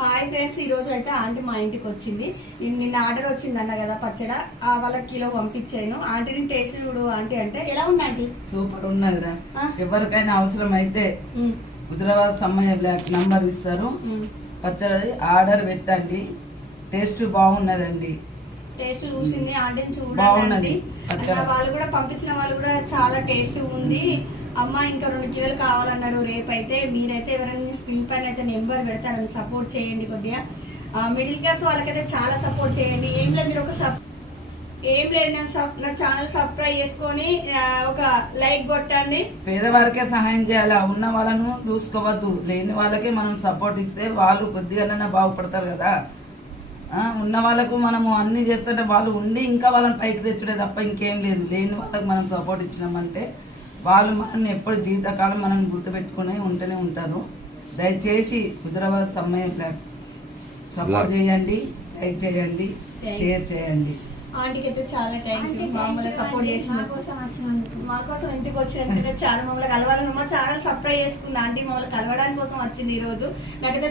Hi friends, ఈ రోజు అయితే ఆంటీ మా ఇంటికి వచ్చింది. నిన్న ఆర్డర్ వచ్చింది అన్న కదా పచ్చడ, వాళ్ళకి కిలో పంపించాను. ఆంటీని టేస్ట్ చూడు ఆంటీ అంటే ఎలా ఉంది ఆంటీ? సూపర్ ఉన్నదిరా. ఎవరికైనా అవసరం అయితే హుజరాబాద్ సమ్మయ్య బ్లాక్ నంబర్ ఇస్తారు, పచ్చడి ఆర్డర్ పెట్టండి. టేస్ట్ బాగున్నదండి. టేస్ట్ చూసింది ఆంటీని చూడాలి. వాళ్ళు కూడా పంపించిన వాళ్ళు కూడా చాలా టేస్ట్ ఉంది. అమ్మ ఇంకా 2 కిలోలు కావాలన్నారు. రేపైతే మీరైతే ఎవరైనా స్క్రీన్ పైన అయితే నెంబర్ పెడతారని సపోర్ట్ చేయండి. కొద్దిగా మిడిల్ క్లాస్ వాళ్ళకైతే చాలా సపోర్ట్ చేయండి. ఏం లేదు, మీరు ఏం లేదు, నా ఛానల్ సబ్స్క్రైబ్ చేసుకొని ఒక లైక్ కొట్టండి. పేదవారికే సహాయం చేయాలి, ఉన్న వాళ్ళను చూసుకోవద్దు. లేని వాళ్ళకే మనం సపోర్ట్ ఇస్తే వాళ్ళు కొద్దిగానైనా బాగుపడతారు కదా. ఉన్న వాళ్ళకు మనము అన్ని చేస్తుంటే వాళ్ళు ఉండి ఇంకా వాళ్ళని పైకి తెచ్చుడే తప్ప ఇంకేం లేదు. లేని వాళ్ళకి మనం సపోర్ట్ ఇచ్చినామంటే వాళ్ళు మనల్ని ఎప్పుడు జీవితకాలం మనం గుర్తుపెట్టుకునే ఉంటూనే ఉంటారు. దయచేసి హుజరాబాద్ సమ్మయ్య బ్లాక్ సపోర్ట్ చేయండి, లైక్ చేయండి, షేర్ చేయండి. ఆంటీకి అయితే చాలా థ్యాంక్ యూ, మమ్మల్ని సపోర్ట్ చేసిన మా కోసం ఇంటికి వచ్చినందుకైతే చాలా. మమ్మల్ని కలవాలని మా ఛానల్ సబ్స్క్రైబ్ చేసుకుంది ఆంటీ, మమ్మల్ని కలవడానికి కోసం వచ్చింది ఈరోజు. నాకైతే